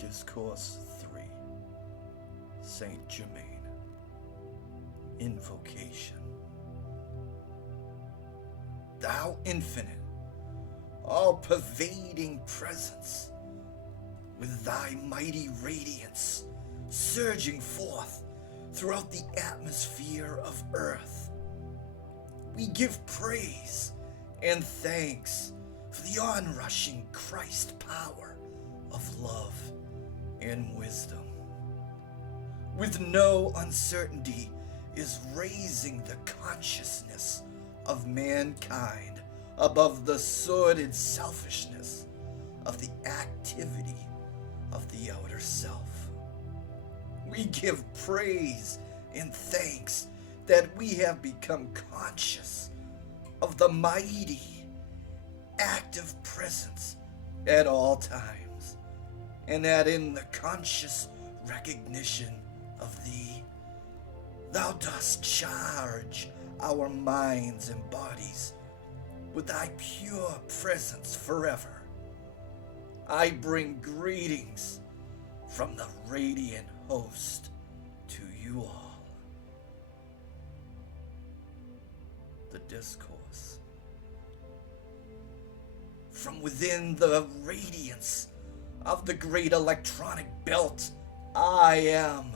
Discourse 3, Saint Germain, Invocation. Thou infinite, all-pervading presence, with thy mighty radiance surging forth throughout the atmosphere of earth, we give praise and thanks for the onrushing Christ power of love and wisdom. With no uncertainty is raising the consciousness of mankind above the sordid selfishness of the activity of the outer self. We give praise and thanks that we have become conscious of the mighty, active presence at all times, and that in the conscious recognition of thee, thou dost charge our minds and bodies with thy pure presence forever. I bring greetings from the radiant host to you all. The Discourse. From within the radiance of the great electronic belt, I am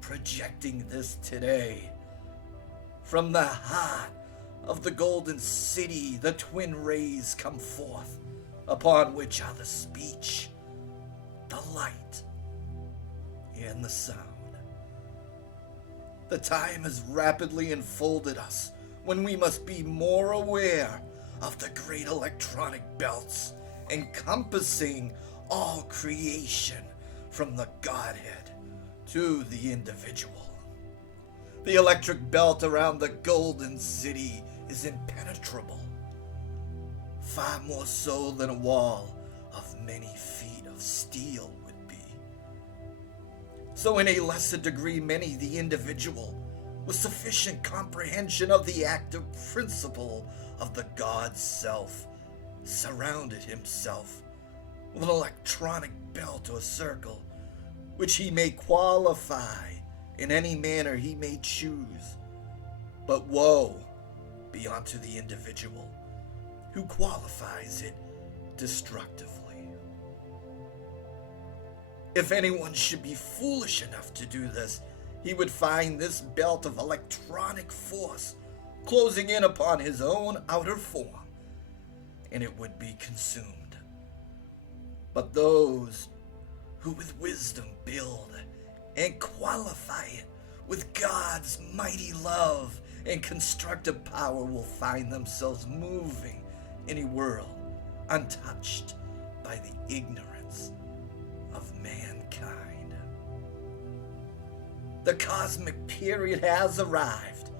projecting this today. From the heart of the golden city, the twin rays come forth, upon which are the speech, the light, and the sound. The time has rapidly enfolded us when we must be more aware of the great electronic belts encompassing all creation from the Godhead to the individual. The electric belt around the golden city is impenetrable, far more so than a wall of many feet of steel would be. So in a lesser degree, many the individual, with sufficient comprehension of the active principle of the God self, surrounded himself with an electronic belt or circle, which he may qualify in any manner he may choose. But woe be unto the individual who qualifies it destructively. If anyone should be foolish enough to do this, he would find this belt of electronic force closing in upon his own outer form, and it would be consumed. But those who with wisdom build and qualify it with God's mighty love and constructive power will find themselves moving in a world untouched by the ignorance of mankind. The cosmic period has arrived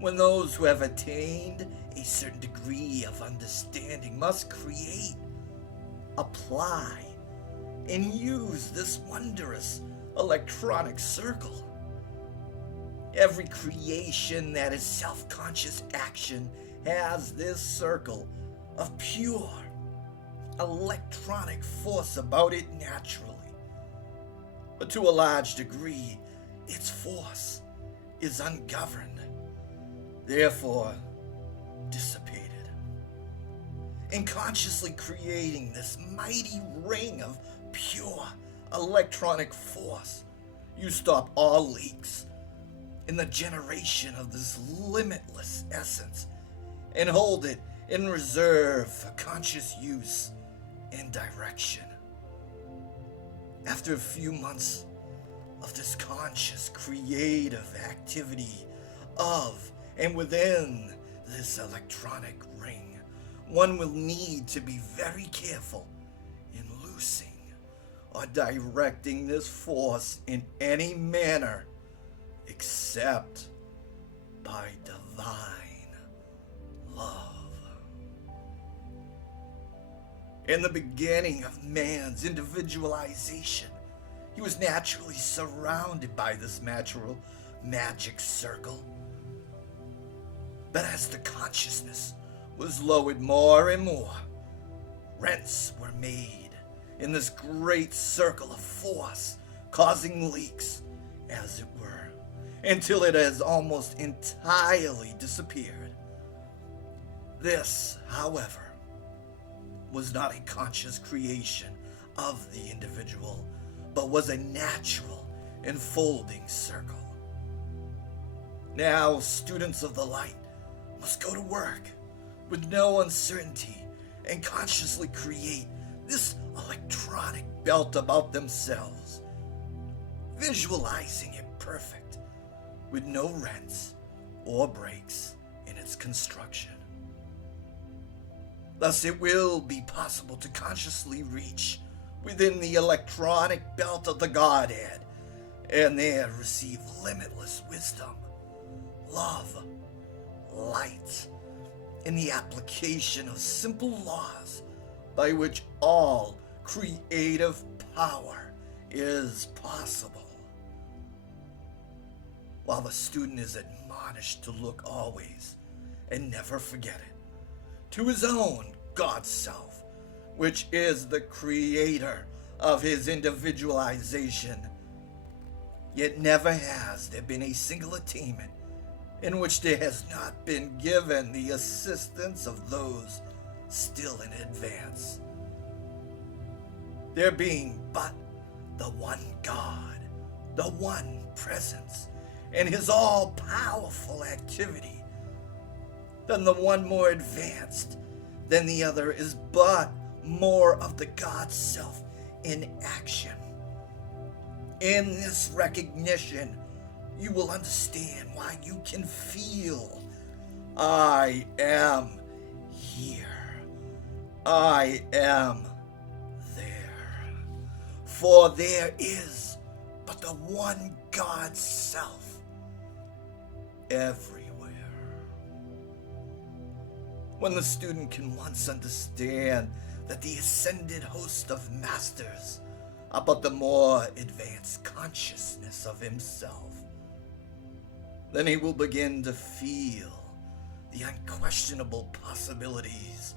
when those who have attained a certain degree of understanding must create, apply, and use this wondrous electronic circle. Every creation that is self-conscious action has this circle of pure electronic force about it naturally. But to a large degree, its force is ungoverned, therefore dissipated. In consciously creating this mighty ring of pure electronic force, you stop all leaks in the generation of this limitless essence and hold it in reserve for conscious use and direction. After a few months of this conscious creative activity of and within this electronic ring, one will need to be very careful in loosing or directing this force in any manner except by divine love. In the beginning of man's individualization, he was naturally surrounded by this natural magic circle. But as the consciousness was lowered more and more, rents were made in this great circle of force, causing leaks, as it were, until it has almost entirely disappeared. This, however, was not a conscious creation of the individual, but was a natural enfolding circle. Now, students of the light must go to work with no uncertainty and consciously create this electronic belt about themselves, visualizing it perfect, with no rents or breaks in its construction. Thus, it will be possible to consciously reach within the electronic belt of the Godhead, and there receive limitless wisdom, love, light, and the application of simple laws by which all creative power is possible. While the student is admonished to look always, and never forget it, to his own God self, which is the creator of his individualization. Yet never has there been a single attainment in which there has not been given the assistance of those still in advance. There being but the one God, the one presence, and his all-powerful activity, then the one more advanced than the other is but more of the God self in action. In this recognition, you will understand why you can feel, I am here. I am there. For there is but the one God self everywhere. When the student can once understand that the ascended host of masters are but the more advanced consciousness of himself, then he will begin to feel the unquestionable possibilities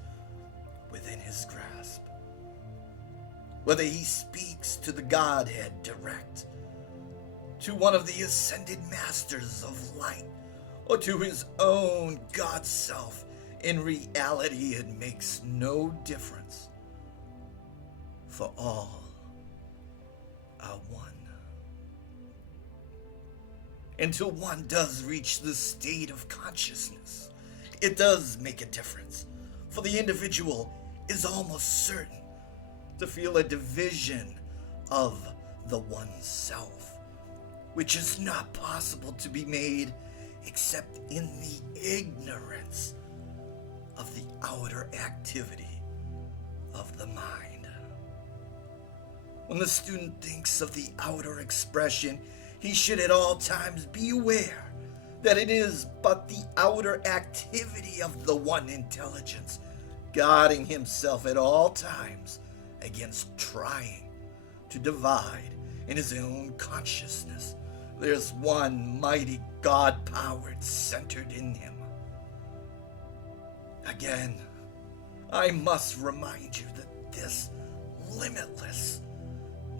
within his grasp. Whether he speaks to the Godhead direct, to one of the ascended masters of light, or to his own God self, in reality it makes no difference, for all are one. Until one does reach the state of consciousness, it does make a difference, for the individual is almost certain to feel a division of the one self, which is not possible to be made except in the ignorance of the outer activity of the mind. When the student thinks of the outer expression, he should at all times be aware that it is but the outer activity of the one intelligence, guarding himself at all times against trying to divide in his own consciousness. There's one mighty God-powered centered in him. Again, I must remind you that this limitless,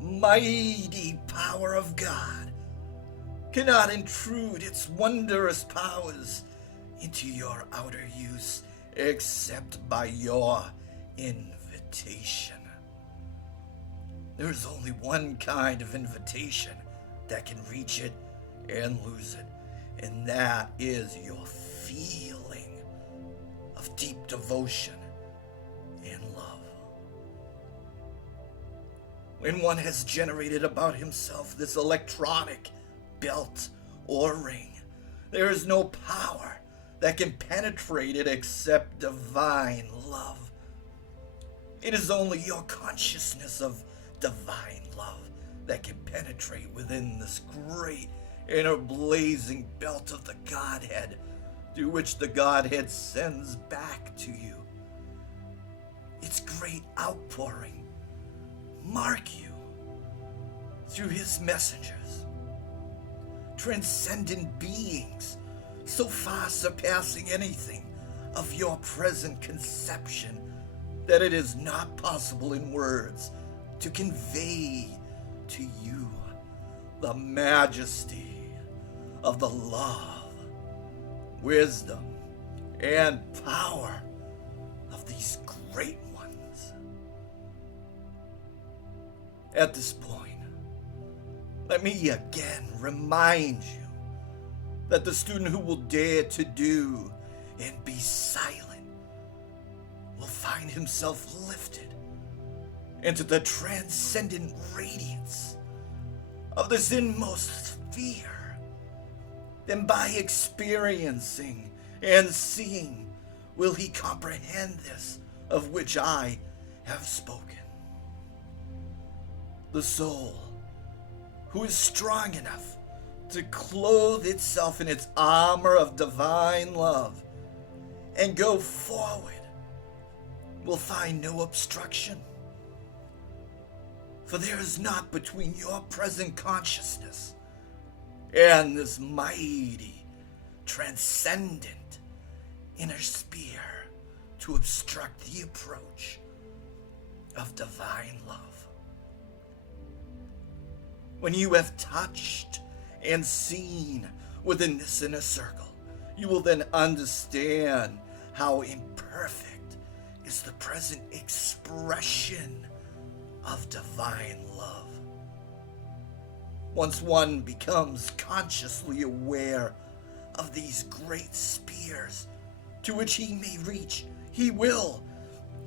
mighty power of God cannot intrude its wondrous powers into your outer use except by your invitation. There is only one kind of invitation that can reach it and lose it, and that is your feeling of deep devotion and love. When one has generated about himself this electronic belt or ring, there is no power that can penetrate it except divine love. It is only your consciousness of divine love that can penetrate within this great inner blazing belt of the Godhead, through which the Godhead sends back to you its great outpouring. Mark you through his messengers, transcendent beings, so far surpassing anything of your present conception that it is not possible in words to convey to you the majesty of the love, wisdom, and power of these great ones. At this point, let me again remind you that the student who will dare to do and be silent will find himself lifted into the transcendent radiance of this inmost sphere. Then by experiencing and seeing will he comprehend this of which I have spoken. The soul who is strong enough to clothe itself in its armor of divine love and go forward will find no obstruction. For there is not between your present consciousness and this mighty, transcendent inner sphere to obstruct the approach of divine love. When you have touched and seen within this inner circle, you will then understand how imperfect is the present expression of divine love. Once one becomes consciously aware of these great spheres to which he may reach, he will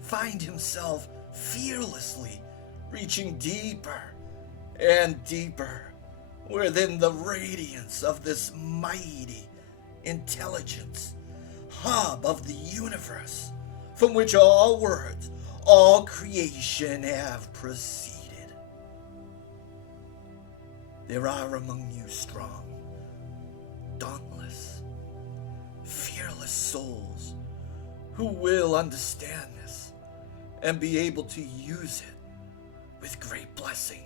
find himself fearlessly reaching deeper and deeper within the radiance of this mighty intelligence, hub of the universe, from which all words, all creation have proceeded. There are among you strong, dauntless, fearless souls who will understand this and be able to use it with great blessing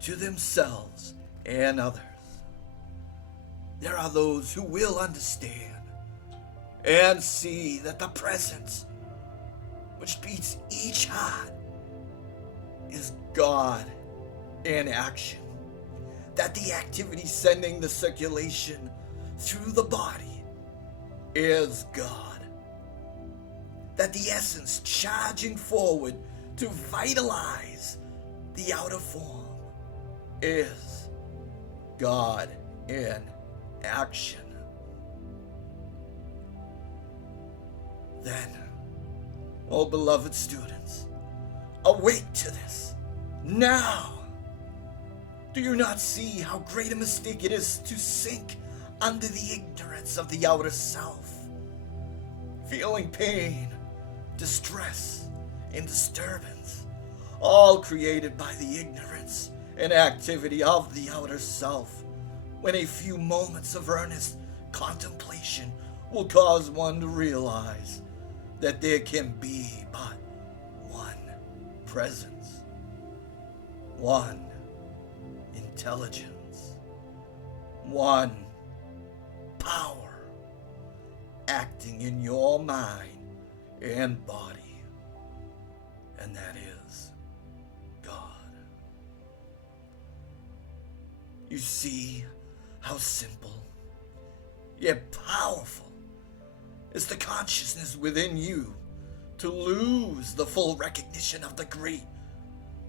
to themselves and others. There are those who will understand and see that the presence which beats each heart is God in action, that the activity sending the circulation through the body is God, that the essence charging forward to vitalize the outer form is God in action. Then, oh beloved students, awake to this now. Do you not see how great a mistake it is to sink under the ignorance of the outer self, feeling pain, distress, and disturbance, all created by the ignorance and activity of the outer self, when a few moments of earnest contemplation will cause one to realize that there can be but one presence, one intelligence, one power acting in your mind and body, and that is God. You see how simple yet powerful is the consciousness within you to lose the full recognition of the great,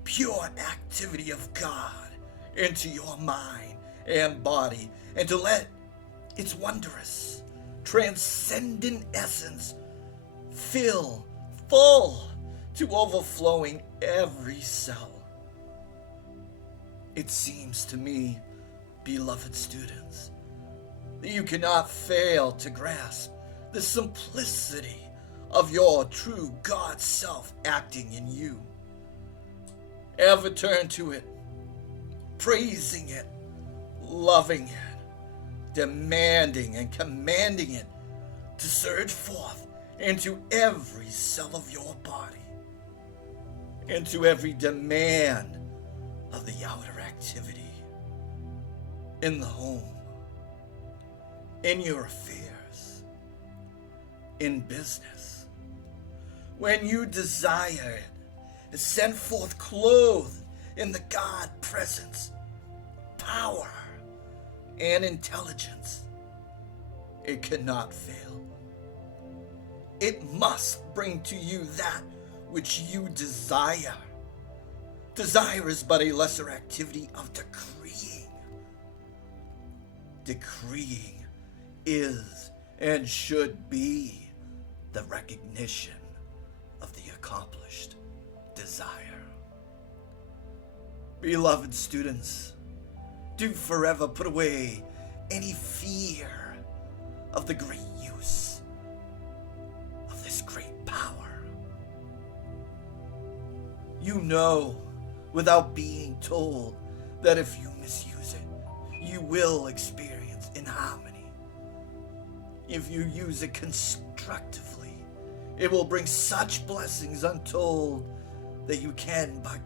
pure activity of God into your mind and body, and to let its wondrous, transcendent essence fill full to overflowing every cell. It seems to me, beloved students, that you cannot fail to grasp the simplicity of your true God self acting in you. Ever turn to it, praising it, loving it, demanding and commanding it to surge forth into every cell of your body, into every demand of the outer activity, in the home, in your affairs, in business. When you desire it, is sent forth clothed in the God presence, power, and intelligence. It cannot fail. It must bring to you that which you desire. Desire is but a lesser activity of decreeing. Decreeing is and should be the recognition of the accomplished desire. Beloved students, do forever put away any fear of the great use of this great power. You know, without being told, that if you misuse it, you will experience inharmony. If you use it constructively, it will bring such blessings untold that you can but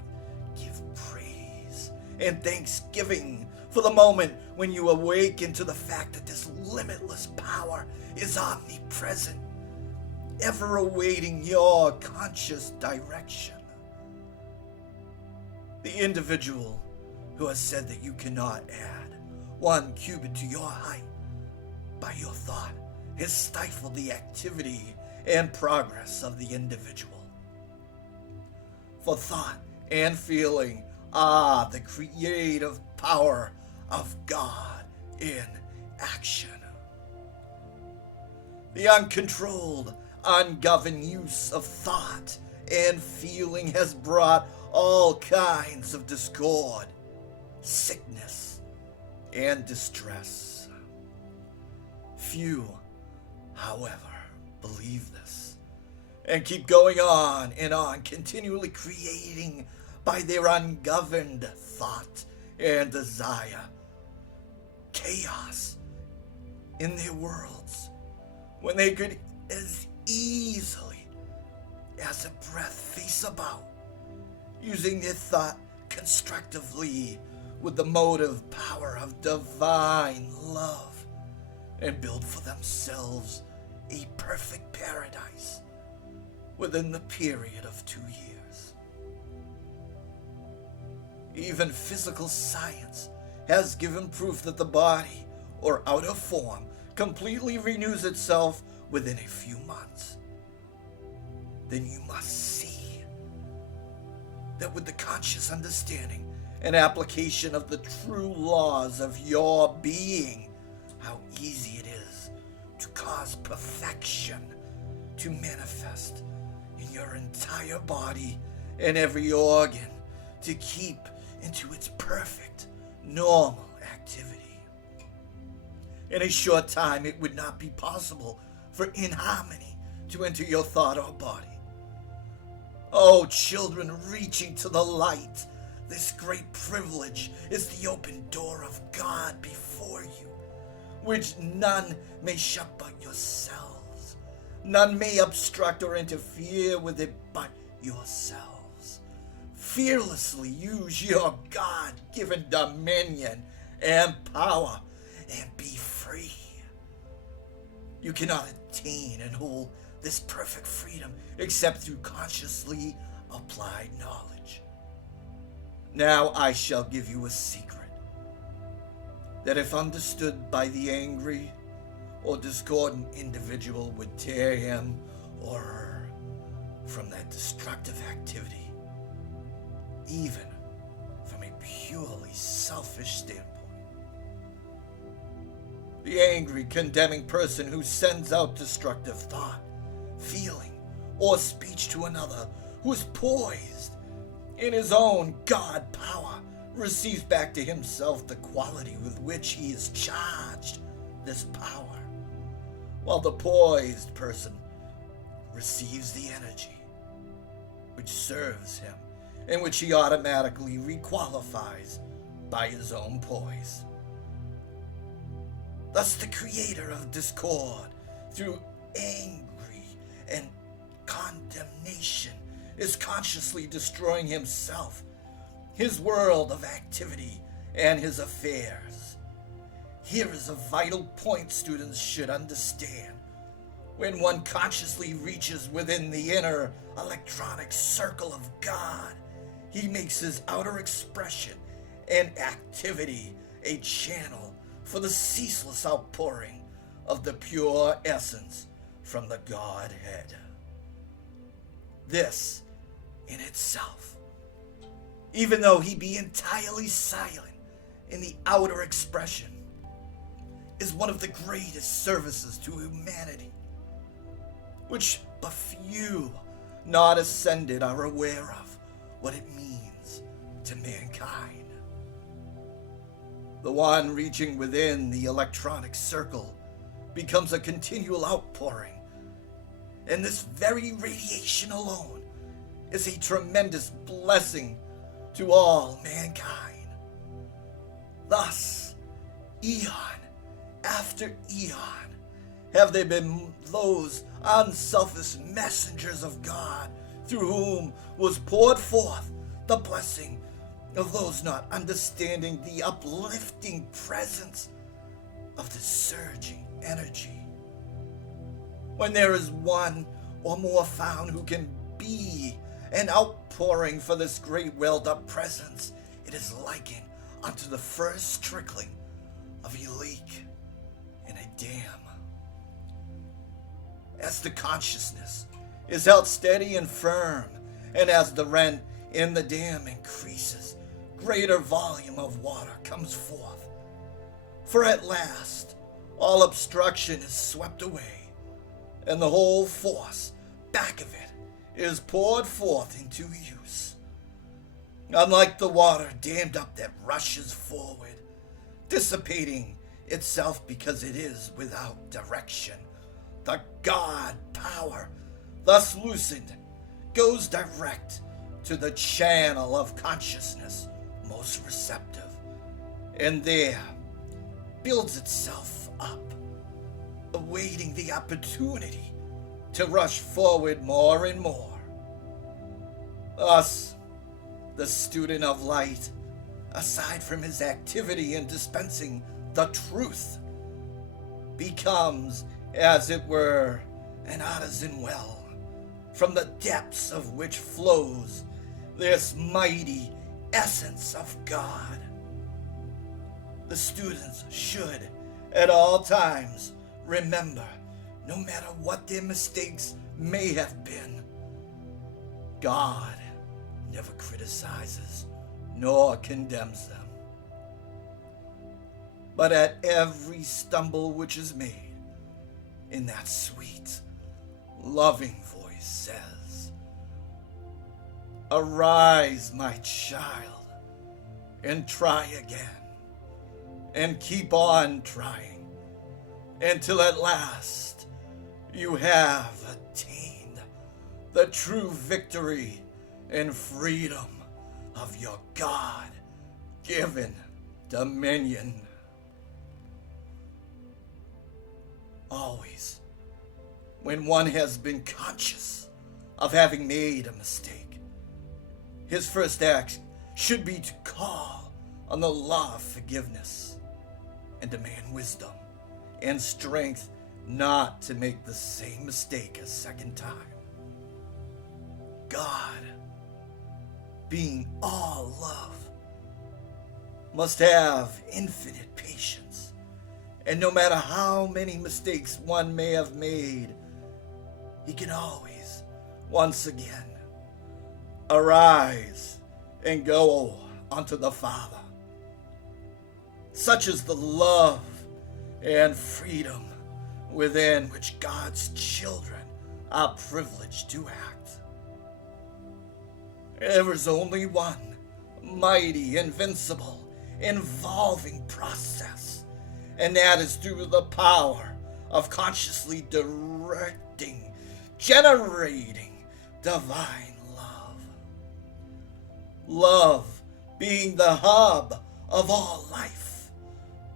give praise and thanksgiving for the moment when you awaken to the fact that this limitless power is omnipresent, ever awaiting your conscious direction. The individual who has said that you cannot add 1 cubit to your height by your thought has stifled the activity and progress of the individual. For thought and feeling are the creative power of God in action. The uncontrolled, ungoverned use of thought and feeling has brought all kinds of discord, sickness, and distress. Few, however, believe this and keep going on and on, continually creating by their ungoverned thought and desire chaos in their worlds when they could as easily as a breath face about, using their thought constructively with the motive power of divine love, and build for themselves a perfect paradise within the period of 2 years. Even physical science has given proof that the body, or outer form, completely renews itself within a few months. Then you must see that with the conscious understanding and application of the true laws of your being, how easy it is to cause perfection to manifest in your entire body and every organ to keep into its perfect, normal activity. In a short time, it would not be possible for inharmony to enter your thought or body. Oh, children reaching to the light, this great privilege is the open door of God before you, which none may shut but yourselves. None may obstruct or interfere with it but yourselves. Fearlessly use your God-given dominion and power and be free. You cannot attain and hold this perfect freedom except through consciously applied knowledge. Now I shall give you a secret that, if understood by the angry or discordant individual, would tear him or her from that destructive activity, even from a purely selfish standpoint. The angry, condemning person who sends out destructive thought, feeling, or speech to another who is poised in his own God power receives back to himself the quality with which he is charged this power, while the poised person receives the energy which serves him and which he automatically requalifies by his own poise. Thus the creator of discord, through angry and condemnation, is consciously destroying himself, his world of activity, and his affairs. Here is a vital point students should understand. When one consciously reaches within the inner electronic circle of God, he makes his outer expression and activity a channel for the ceaseless outpouring of the pure essence from the Godhead. This, in itself, even though he be entirely silent in the outer expression, is one of the greatest services to humanity, which but few not ascended are aware of what it means to mankind. The one reaching within the electronic circle becomes a continual outpouring, and this very radiation alone is a tremendous blessing to all mankind. Thus, eon after eon have they been those unselfish messengers of God through whom was poured forth the blessing of those not understanding the uplifting presence of the surging energy. When there is one or more found who can be an outpouring for this great welled-up presence, it is likened unto the first trickling of a leak in a dam. As the consciousness is held steady and firm, and as the rent in the dam increases, greater volume of water comes forth. For at last, all obstruction is swept away, and the whole force back of it is poured forth into use. Unlike the water dammed up that rushes forward, dissipating itself because it is without direction, the God power, thus loosened, goes direct to the channel of consciousness most receptive, and there builds itself up, awaiting the opportunity to rush forward more and more. Thus, the student of light, aside from his activity in dispensing the truth, becomes, as it were, an artisan well, from the depths of which flows this mighty essence of God. The students should, at all times, remember, no matter what their mistakes may have been, God never criticizes nor condemns them. But at every stumble which is made, in that sweet, loving voice says, "Arise, my child, and try again, and keep on trying, until at last you have attained the true victory and freedom of your God-given dominion." Always, when one has been conscious of having made a mistake, his first act should be to call on the law of forgiveness and demand wisdom and strength not to make the same mistake a second time. God, being all love, must have infinite patience, and no matter how many mistakes one may have made, he can always, once again, arise and go unto the Father. Such is the love and freedom within which God's children are privileged to act. There is only one mighty, invincible, involving process, and that is through the power of consciously directing, generating divine love. Love being the hub of all life,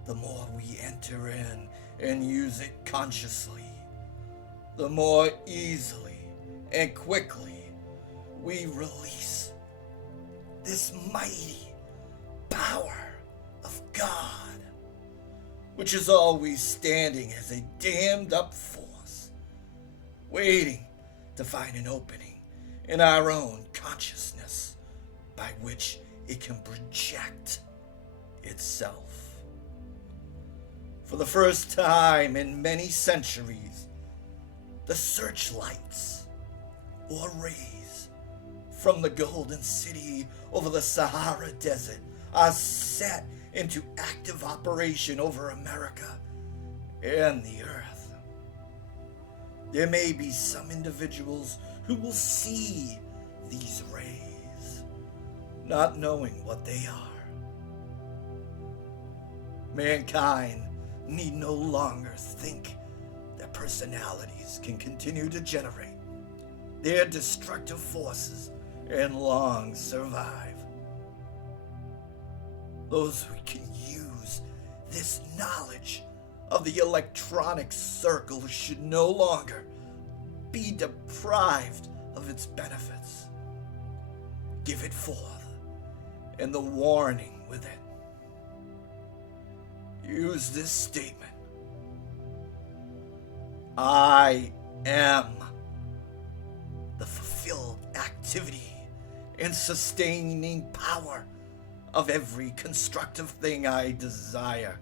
the more we enter in and use it consciously, the more easily and quickly we release this mighty power of God, which is always standing as a dammed up force waiting to find an opening in our own consciousness by which it can project itself. For the first time in many centuries, the searchlights, or rays, from the Golden City over the Sahara Desert are set into active operation over America and the earth. There may be some individuals who will see these rays, not knowing what they are. Mankind need no longer think that personalities can continue to generate their destructive forces and long survive. Those who can use this knowledge of the electronic circle should no longer be deprived of its benefits. Give it forth, and the warning with it. Use this statement. I am the fulfilled activity and sustaining power of every constructive thing I desire.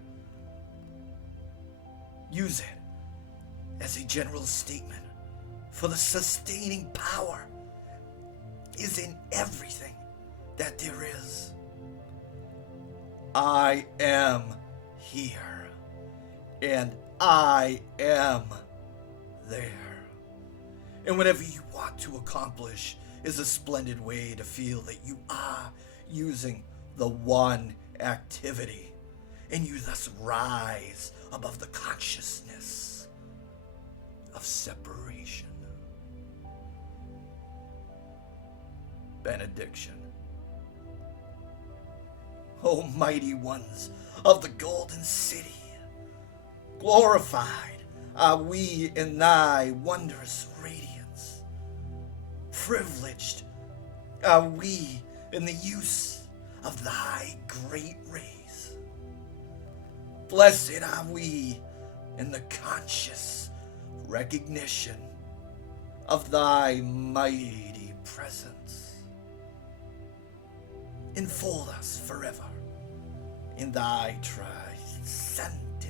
Use it as a general statement, for the sustaining power is in everything that there is. I am here, and I am there. And whatever you want to accomplish is a splendid way to feel that you are using the one activity, and you thus rise above the consciousness of separation. Benediction. O mighty ones of the Golden City, glorified are we in thy wondrous radiance. Privileged are we in the use of thy great rays. Blessed are we in the conscious recognition of thy mighty presence. Enfold us forever in thy transcendent